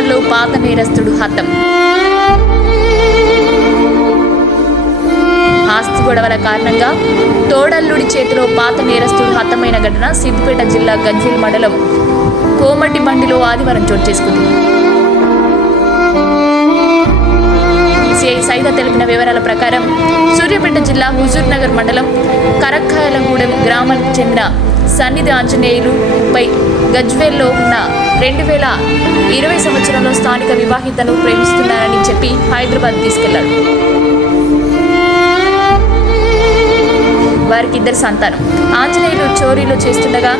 గొడవల్లో పాత నేరస్తుడు హతం. ఆస్తి గొడవల కారణంగా తోడల్లుడి చేతిలో పాత నేరస్తుడు హతమైన ఘటన సిద్దిపేట జిల్లా గజ్వేల్ మండలం కోమటి బండిలో ఆదివారం చోటు చేసుకుంది. సిఐ సైద తెలిపిన వివరాల ప్రకారం సూర్యాపేట జిల్లా హుజూర్నగర్ మండలం కరక్కాయలగూడెం గ్రామానికి చెందిన సన్నిధి ఆంజనేయులు పై గజ్వేల్లో ఉన్న రెండు వేల ఇరవై సంవత్సరంలో స్థానిక వివాహితను ప్రేమిస్తున్నారని చెప్పి హైదరాబాద్ తీసుకెళ్ళాడు వారికి ఇద్దరు సంతానం. ఆంజనేయులు చోరీలు చేస్తుండగా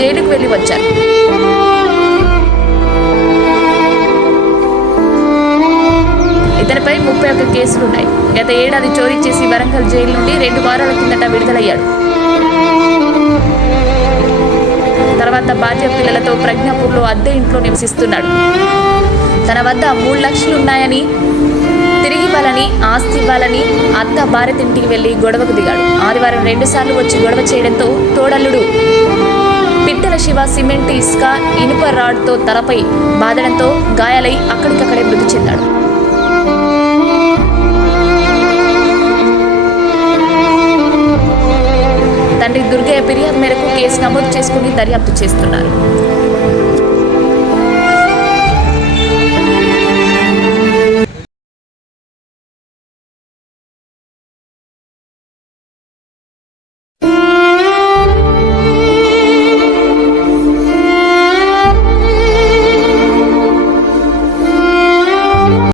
జైలుకు వెళ్ళి వచ్చారు. ఇతనిపై ముప్పై ఒక్క కేసులున్నాయి. గత ఏడాది చోరీ చేసి వరంగల్ జైలు నుండి రెండు వారాల కిందట విడుదలయ్యాడు. తర్వాత భార్య పిల్లలతో ప్రజ్ఞాపూర్లో అద్దె ఇంట్లో నివసిస్తున్నాడు. తన వద్ద మూడు లక్షలు ఉన్నాయని తిరిగి ఇవ్వాలని ఆస్తి ఇవ్వాలని అత్త భారత్ ఇంటికి వెళ్ళి గొడవకు దిగాడు. ఆదివారం రెండుసార్లు వచ్చి గొడవ చేయడంతో తోడల్లుడు పిట్టల శివ సిమెంట్ ఇసుక ఇనుప రాడ్తో తలపై బాధడంతో గాయాలై అక్కడికక్కడే మృతి చెందాడు. తండ్రి దుర్గయ్య ఫిర్యాదు మేరకు కేసు నమోదు చేసుకుని దర్యాప్తు చేస్తున్నారు.